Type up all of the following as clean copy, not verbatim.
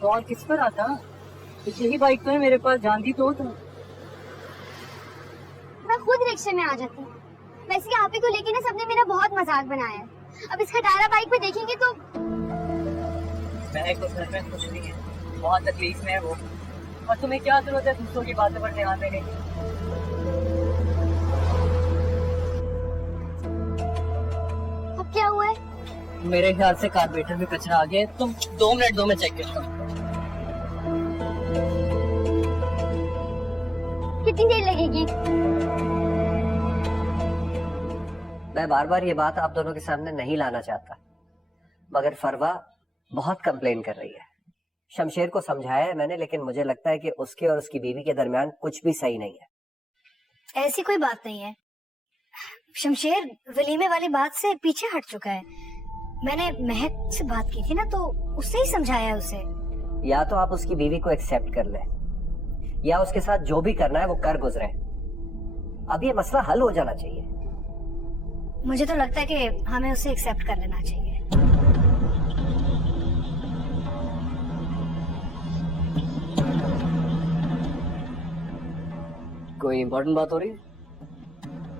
तो और किस पर आता? यही बाइक तो है मेरे पास, जानती तो तुम। मैं खुद रिक्शे में आ जाती हूँ। वैसे आप ही को लेके ना सबने मेरा बहुत मजाक बनाया है। अब इसका टायरा बाइक पे देखेंगे तो महक तो घर में खुश नहीं है, बहुत तकलीफ में है वो। और तुम्हें क्या जरूरत है दूसरों की बातों पर ध्यान देने की? अब क्या हुआ है? मेरे ख्याल से कार्बोरेटर में कचरा आ गया है। तुम 2 मिनट दो, मैं चेक करता हूँ। कितनी देर लगेगी? मैं बार बार ये बात आप दोनों के सामने नहीं लाना चाहता, मगर फरवा बहुत कंप्लेन कर रही है। शमशेर को समझाया है मैंने, लेकिन मुझे लगता है कि उसके और उसकी बीवी के दरमियान कुछ भी सही नहीं है। ऐसी कोई बात नहीं है। शमशेर वलीमे वाली बात से पीछे हट चुका है। मैंने महक से बात की थी ना, तो उससे ही समझाया उसे। या तो आप उसकी बीवी को एक्सेप्ट कर ले, या उसके साथ जो भी करना है वो कर गुजरे। अब ये मसला हल हो जाना चाहिए। मुझे तो लगता है कि हमें उसे एक्सेप्ट कर लेना चाहिए। कोई इम्पोर्टेंट बात हो रही है?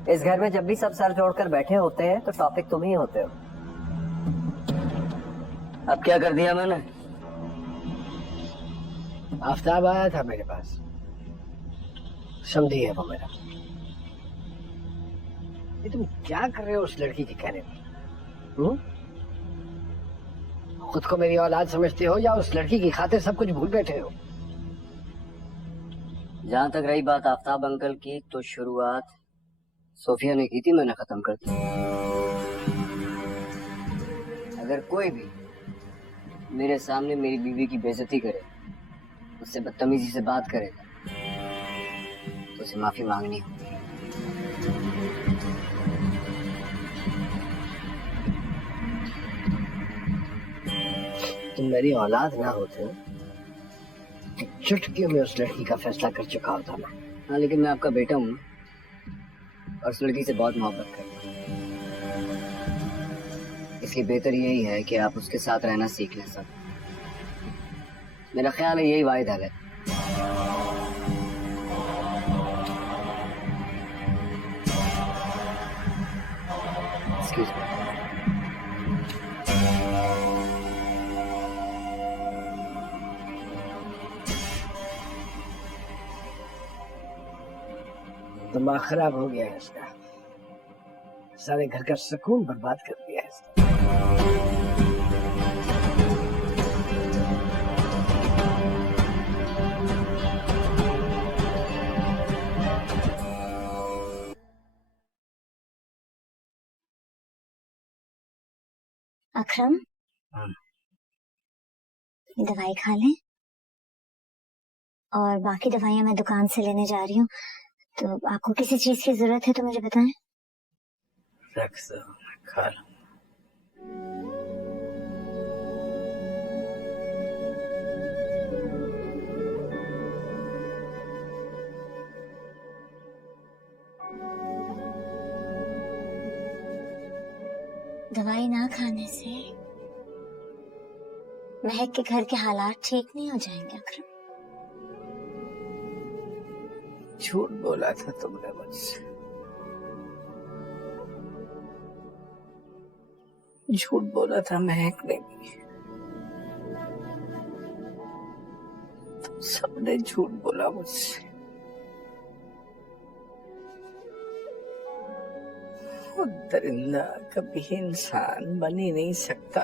इस घर में जब भी सब सर जोड़कर बैठे होते हैं तो टॉपिक तुम ही होते हो। अब क्या कर दिया मैंने? आफ्ताब आया था मेरे पास, समझी है वो मेरा। ये तुम क्या कर रहे हो उस लड़की के कहने में? खुद को मेरी औलाद समझते हो या उस लड़की की खातिर सब कुछ भूल बैठे हो? जहाँ तक रही बात आफ्ताब अंकल की, तो शुरुआत सोफिया ने की थी, मैंने खत्म कर दी। अगर कोई भी मेरे सामने मेरी बीवी की बेइज्जती करे, उससे बदतमीजी से बात करेगा, तो उसे माफी मांगनी होगी। तुम मेरी औलाद ना होते तो चुटकियों में उस लड़की का फैसला कर चुका होता मैं। हाँ, लेकिन मैं आपका बेटा हूँ और उस लड़की से बहुत मोहब्बत करता हूँ। इसलिए बेहतर यही है कि आप उसके साथ रहना सीख लें। सब मेरा ख्याल है यही वाहिद हल है। Excuse me. दिमाग खराब हो गया है इसका, सारे घर का सुकून बर्बाद कर दिया है इसने। अकरम, दवाई खा लें, और बाकी दवाइयां मैं दुकान से लेने जा रही हूँ। तो आपको किसी चीज की जरूरत है तो मुझे बताएं। रख दो, खा लो। दवाई ना खाने से महक के घर के हालात ठीक नहीं हो जाएंगे अकरम। झूठ बोला था तुमने मुझसे, झूठ बोला था महक ने भी। तुम सबने झूठ बोला मुझसे। वो दरिंदा कभी इंसान बन ही नहीं सकता।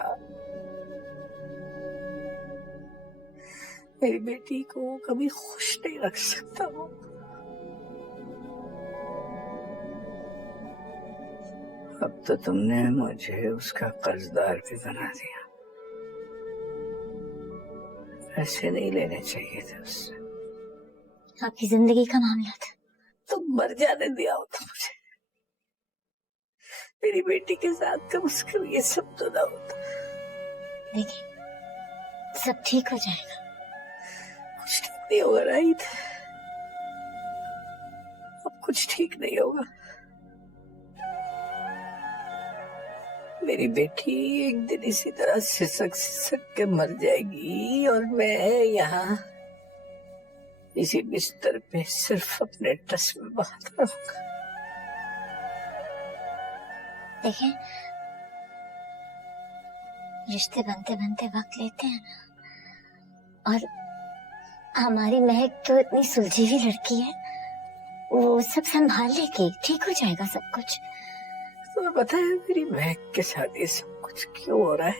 मेरी बेटी को कभी खुश नहीं रख सकता वो। अब तो तुमने मुझे उसका कर्जदार भी बना दिया। ऐसे नहीं लेने चाहिए थे उससे। आपकी जिंदगी का मामला था। तुम मर जाने दिया होता मुझे। मेरी बेटी के साथ कम से कम ये सब तो ना होता। देखिए, सब ठीक हो जाएगा। कुछ ठीक नहीं होगा राइट? अब कुछ ठीक नहीं होगा। मेरी बेटी एक दिन इसी तरह सिसक सिसक के मर जाएगी और मैं यहाँ इसी बिस्तर पे सिर्फ अपने टस में बात रहूंगा। देखें, रिश्ते बनते बनते वक्त लेते हैं ना, और हमारी महक तो इतनी सुलझी हुई लड़की है, वो सब संभाल लेगी, ठीक हो जाएगा सब कुछ। तुम्हें पता है मेरी महक के साथ ये सब कुछ क्यों हो रहा है?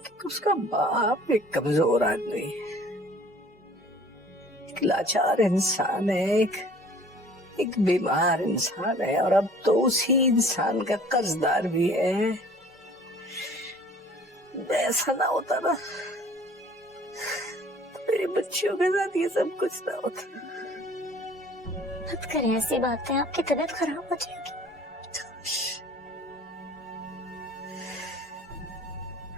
क्योंकि उसका बाप एक कमजोर आदमी है, एक लाचार इंसान है, एक बीमार इंसान है, और अब तो उसी इंसान का कर्जदार भी है। ऐसा ना होता ना तो मेरे बच्चियों के साथ ये सब कुछ ना होता। मत करें ऐसी बातें, आपकी तबीयत खराब हो जाएगी।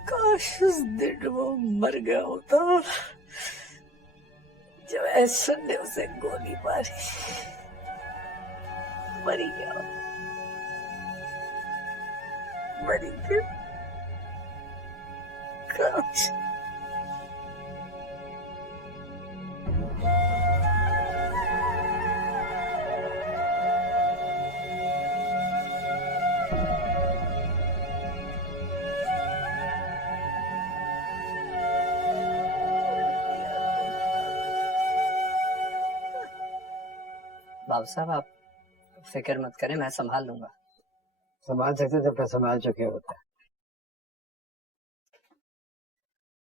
काश उस दिन वो मर गया होता जब ऐसन ने उसे गोली मारी। मरी गया, मरी गया। काश बाबू साहब, आप फिक्र मत करें, मैं संभाल लूंगा। संभाल सकते तो फिर संभाल चुके होते।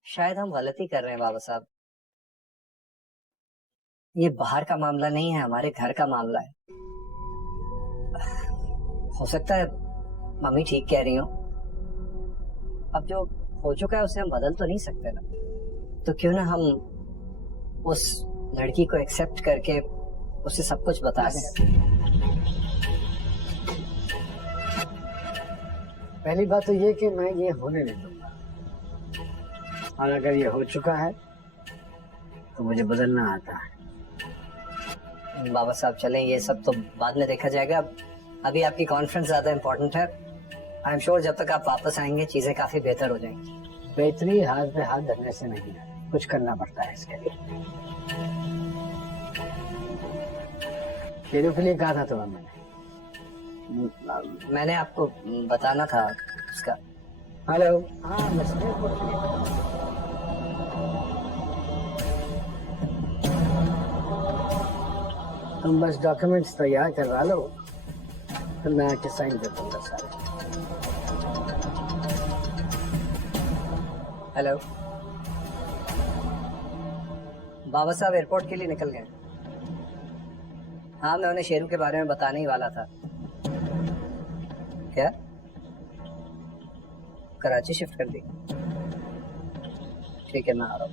शायद हम गलती कर रहे हैं बाबू साहब। ये बाहर का मामला नहीं है, हमारे घर का मामला है। हो सकता है मम्मी ठीक कह रही हो, अब जो हो चुका है उसे हम बदल तो नहीं सकते ना, तो क्यों ना हम उस लड़की को एक्सेप्ट करके उसे सब कुछ बता दें। पहली बात तो ये कि मैं ये होने नहीं दूंगा, और अगर ये हो चुका है तो मुझे बदलना आता है। बाबा साहब चलें, ये सब तो बाद में देखा जाएगा। अभी आपकी कॉन्फ्रेंस ज्यादा इम्पोर्टेंट है। आई एम श्योर जब तक आप वापस आएंगे चीजें काफी बेहतर हो जाएंगी। बेहतरी हाथ पे हाथ धरने से नहीं है, कुछ करना पड़ता है इसके लिए। शेरों के लिए कहा था तुम्हें मैंने आपको बताना था उसका। हेलो, हाँ तुम बस डॉक्यूमेंट्स तैयार करवा लो, फिर मैं आके साइन कर दूंगा सारे। हेलो, बाबा साहब एयरपोर्ट के लिए निकल गए। हाँ, मैं उन्हें शेरू के बारे में बताने ही वाला था। क्या कराची शिफ्ट कर दी? ठीक है, मैं आ रहा हूँ।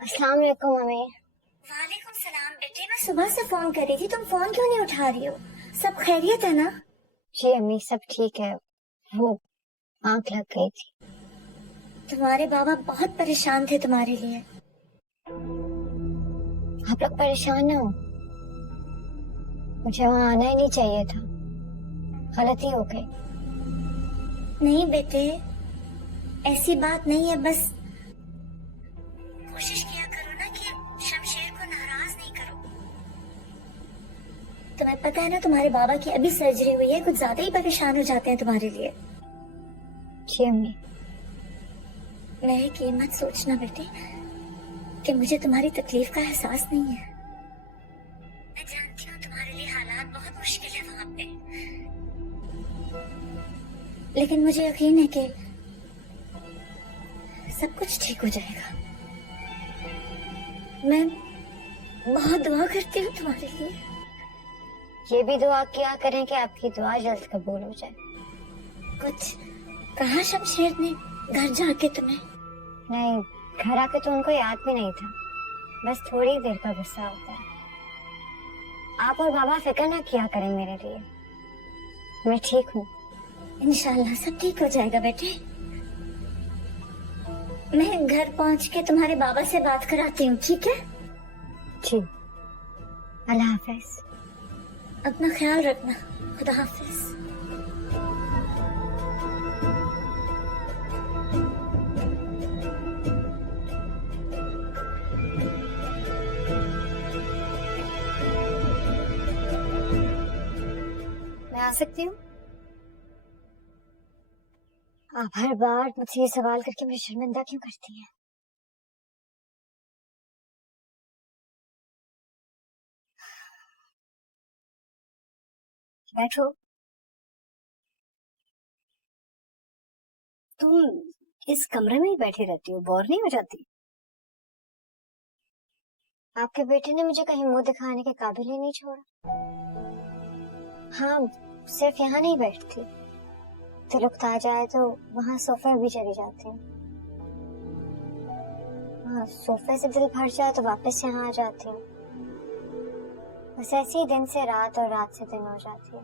अस्सलाम वालेकुम मम्मी। वालेकुम सलाम बेटे, मैं सुबह से फोन कर रही थी, तुम फोन क्यों नहीं उठा रही हो? सब खैरियत है ना? जी अम्मी, सब ठीक है, वो आंख लग गई थी। तुम्हारे बाबा बहुत परेशान थे तुम्हारे लिए। आप लोग परेशान ना हो, मुझे वहाँ आना ही नहीं चाहिए था, गलती हो गई। नहीं बेटे, ऐसी बात नहीं है, बस कोशिश किया करो ना कि शमशेर को नाराज नहीं करो। तुम्हें पता है ना, तुम्हारे बाबा की अभी सर्जरी हुई है, कुछ ज्यादा ही परेशान हो जाते हैं तुम्हारे लिए। जी अम्मी। मैं कि मत सोचना बेटे कि मुझे तुम्हारी तकलीफ का एहसास नहीं है। मैं जानती हूँ तुम्हारे लिए हालात बहुत मुश्किल है वहाँ पे, लेकिन मुझे यकीन है कि सब कुछ ठीक हो जाएगा। मैं बहुत दुआ करती हूँ तुम्हारे लिए। ये भी दुआ किया करें कि आपकी दुआ जल्द कबूल हो जाए। कुछ कहा शमशेर ने घर जाके तुम्हें? नहीं, घर आके तो उनको याद भी नहीं था, बस थोड़ी देर का गुस्सा होता है। आप और बाबा फिक्र ना किया करें मेरे लिए, मैं ठीक हूँ। इंशाल्लाह सब ठीक हो जाएगा बेटे। मैं घर पहुंच के तुम्हारे बाबा से बात कराती हूँ, ठीक है? जी, अल्लाह हाफिज। अपना ख्याल रखना। खुदा हाफिज। मैं आ सकती हूँ? आप हर बार मुझसे ये सवाल करके मुझे शर्मिंदा क्यों करती हैं? बैठो। तुम इस कमरे में ही बैठी रहती हो, बोर नहीं हो जाती? आपके बेटे ने मुझे कहीं मुंह दिखाने के काबिल ही नहीं छोड़ा। हाँ, सिर्फ यहाँ नहीं बैठती, दिल उकता जाए तो वहाँ सोफे भी चली जाती हूँ। हाँ, सोफे से दिल भर जाए तो वापस यहाँ आ जाती हूँ। बस ऐसे ही दिन से रात और रात से दिन हो जाती है।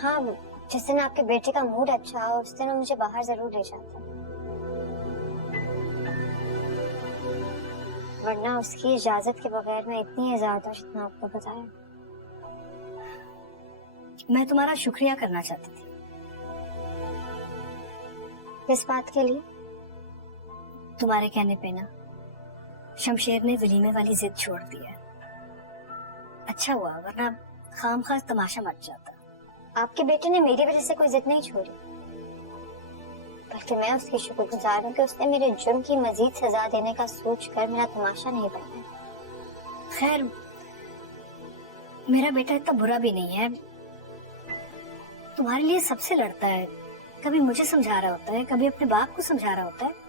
हाँ, जिस दिन आपके बेटे का मूड अच्छा हो उस दिन वो मुझे बाहर जरूर ले जाता है, वरना उसकी इजाजत के बगैर मैं इतनी ज्यादा जितना आपको बताया। मैं तुम्हारा शुक्रिया करना चाहती थी। किस बात के लिए? तुम्हारे कहने पे ना शमशेर ने वलीमे वाली जिद छोड़ दी है। अच्छा हुआ, वरना खामखा तमाशा मच जाता। आपके बेटे ने मेरी वजह से कोई जिद नहीं छोड़ी, बल्कि मैं उसकी शुक्रगुजार हूँ कि उसने मेरे जुर्म की मजीद सजा देने का सोचकर मेरा तमाशा नहीं बनाया। खैर, मेरा बेटा इतना बुरा भी नहीं है, तुम्हारे लिए सबसे लड़ता है। कभी मुझे समझा रहा होता है, कभी अपने बाप को समझा रहा होता है।